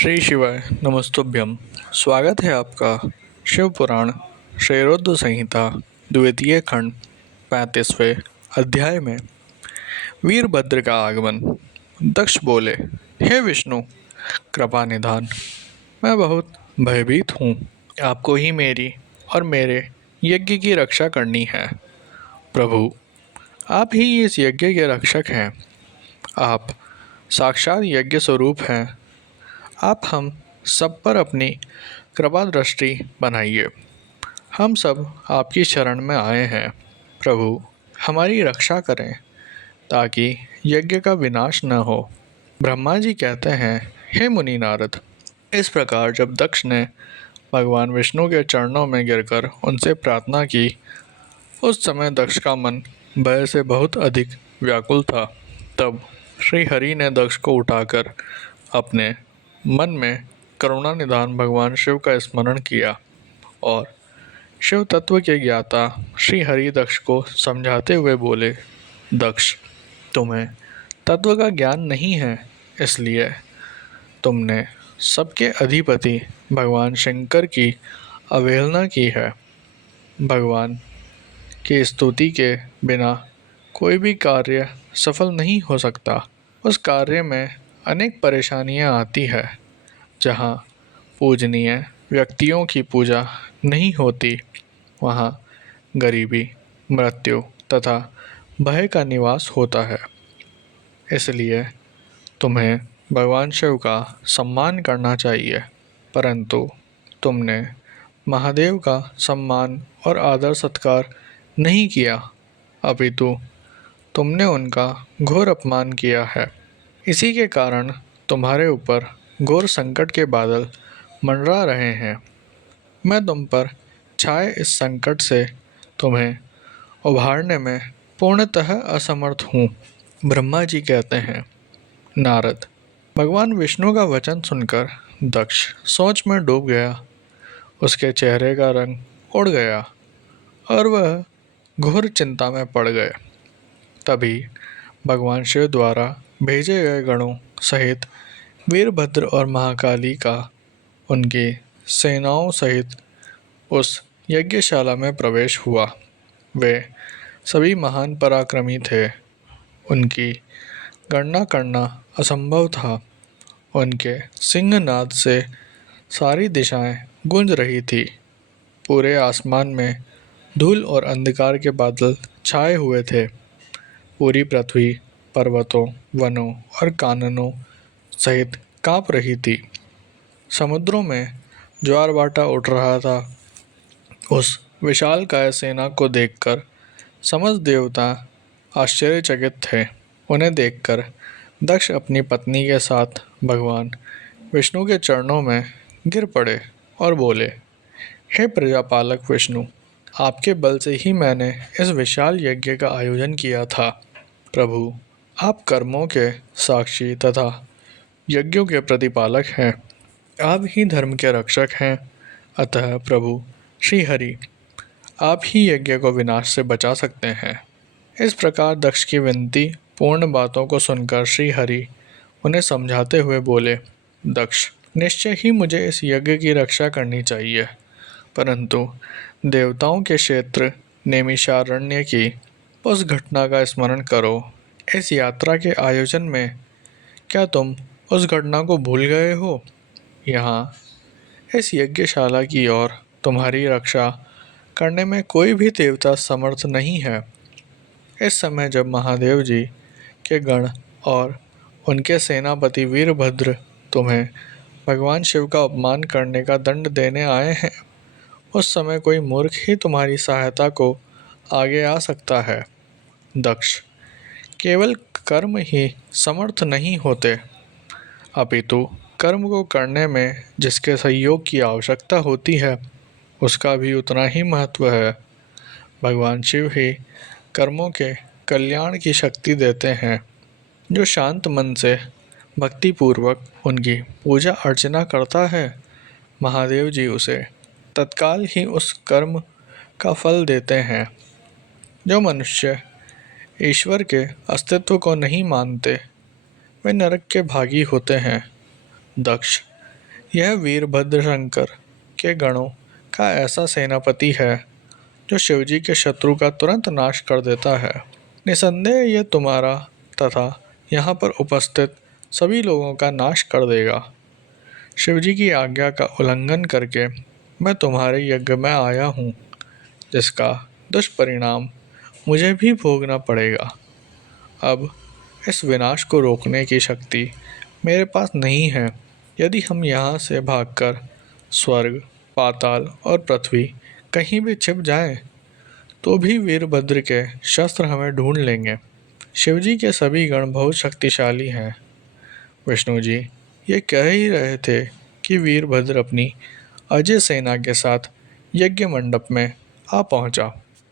श्री शिवाय नमस्तुभ्यम। स्वागत है आपका शिव पुराण श्रीरुद्र संहिता द्वितीय खंड 35वें अध्याय में। वीरभद्र का आगमन। दक्ष बोले, हे विष्णु, कृपा निधान, मैं बहुत भयभीत हूँ। आपको ही मेरी और मेरे यज्ञ की रक्षा करनी है। प्रभु, आप ही इस यज्ञ के रक्षक हैं। आप साक्षात यज्ञ स्वरूप हैं। आप हम सब पर अपनी कृपा दृष्टि बनाइए। हम सब आपकी शरण में आए हैं। प्रभु, हमारी रक्षा करें ताकि यज्ञ का विनाश न हो। ब्रह्मा जी कहते हैं, हे मुनि नारद। इस प्रकार जब दक्ष ने भगवान विष्णु के चरणों में गिरकर उनसे प्रार्थना की, उस समय दक्ष का मन भय से बहुत अधिक व्याकुल था। तब श्री हरि ने दक्ष को उठाकर अपने मन में करुणा निधान भगवान शिव का स्मरण किया और शिव तत्व के ज्ञाता श्री हरि दक्ष को समझाते हुए बोले, दक्ष, तुम्हें तत्व का ज्ञान नहीं है, इसलिए तुमने सबके अधिपति भगवान शंकर की अवहेलना की है। भगवान की स्तुति के बिना कोई भी कार्य सफल नहीं हो सकता। उस कार्य में अनेक परेशानियां आती है। जहाँ पूजनीय व्यक्तियों की पूजा नहीं होती, वहाँ गरीबी, मृत्यु तथा भय का निवास होता है। इसलिए तुम्हें भगवान शिव का सम्मान करना चाहिए, परंतु तुमने महादेव का सम्मान और आदर सत्कार नहीं किया, अपितु तुमने उनका घोर अपमान किया है। इसी के कारण तुम्हारे ऊपर घोर संकट के बादल मंडरा रहे हैं। मैं तुम पर छाए इस संकट से तुम्हें उभारने में पूर्णतः असमर्थ हूँ। ब्रह्मा जी कहते हैं, नारद, भगवान विष्णु का वचन सुनकर दक्ष सोच में डूब गया। उसके चेहरे का रंग उड़ गया और वह घोर चिंता में पड़ गए। तभी भगवान शिव द्वारा भेजे गए गणों सहित वीरभद्र और महाकाली का उनकी सेनाओं सहित उस यज्ञशाला में प्रवेश हुआ। वे सभी महान पराक्रमी थे। उनकी गणना करना असंभव था। उनके सिंहनाद से सारी दिशाएं गूंज रही थी। पूरे आसमान में धूल और अंधकार के बादल छाए हुए थे। पूरी पृथ्वी पर्वतों, वनों और काननों सहित कांप रही थी। समुद्रों में ज्वार-भाटा उठ रहा था। उस विशालकाय सेना को देखकर समस्त देवता आश्चर्यचकित थे। उन्हें देखकर दक्ष अपनी पत्नी के साथ भगवान विष्णु के चरणों में गिर पड़े और बोले, हे प्रजापालक विष्णु, आपके बल से ही मैंने इस विशाल यज्ञ का आयोजन किया था। प्रभु, आप कर्मों के साक्षी तथा यज्ञों के प्रतिपालक हैं। आप ही धर्म के रक्षक हैं। अतः प्रभु श्री हरि, आप ही यज्ञ को विनाश से बचा सकते हैं। इस प्रकार दक्ष की विनती पूर्ण बातों को सुनकर श्री हरि उन्हें समझाते हुए बोले, दक्ष, निश्चय ही मुझे इस यज्ञ की रक्षा करनी चाहिए, परंतु देवताओं के क्षेत्र नैमिषारण्य की उस घटना का स्मरण करो। इस यात्रा के आयोजन में क्या तुम उस घटना को भूल गए हो? यहाँ इस यज्ञशाला की ओर तुम्हारी रक्षा करने में कोई भी देवता समर्थ नहीं है। इस समय जब महादेव जी के गण और उनके सेनापति वीरभद्र तुम्हें भगवान शिव का अपमान करने का दंड देने आए हैं, उस समय कोई मूर्ख ही तुम्हारी सहायता को आगे आ सकता है। दक्ष, केवल कर्म ही समर्थ नहीं होते, अपितु कर्म को करने में जिसके सहयोग की आवश्यकता होती है, उसका भी उतना ही महत्व है। भगवान शिव ही कर्मों के कल्याण की शक्ति देते हैं। जो शांत मन से भक्तिपूर्वक उनकी पूजा अर्चना करता है, महादेव जी उसे तत्काल ही उस कर्म का फल देते हैं। जो मनुष्य ईश्वर के अस्तित्व को नहीं मानते, वे नरक के भागी होते हैं। दक्ष, यह वीरभद्र शंकर के गणों का ऐसा सेनापति है जो शिवजी के शत्रु का तुरंत नाश कर देता है। निसंदेह यह तुम्हारा तथा यहाँ पर उपस्थित सभी लोगों का नाश कर देगा। शिवजी की आज्ञा का उल्लंघन करके मैं तुम्हारे यज्ञ में आया हूँ, जिसका दुष्परिणाम मुझे भी भोगना पड़ेगा। अब इस विनाश को रोकने की शक्ति मेरे पास नहीं है। यदि हम यहाँ से भागकर स्वर्ग, पाताल और पृथ्वी कहीं भी छिप जाएं, तो भी वीरभद्र के शस्त्र हमें ढूंढ लेंगे। शिवजी के सभी गण बहुत शक्तिशाली हैं। विष्णु जी ये कह ही रहे थे कि वीरभद्र अपनी अजय सेना के साथ यज्ञ मंडप में आ पहुंचा।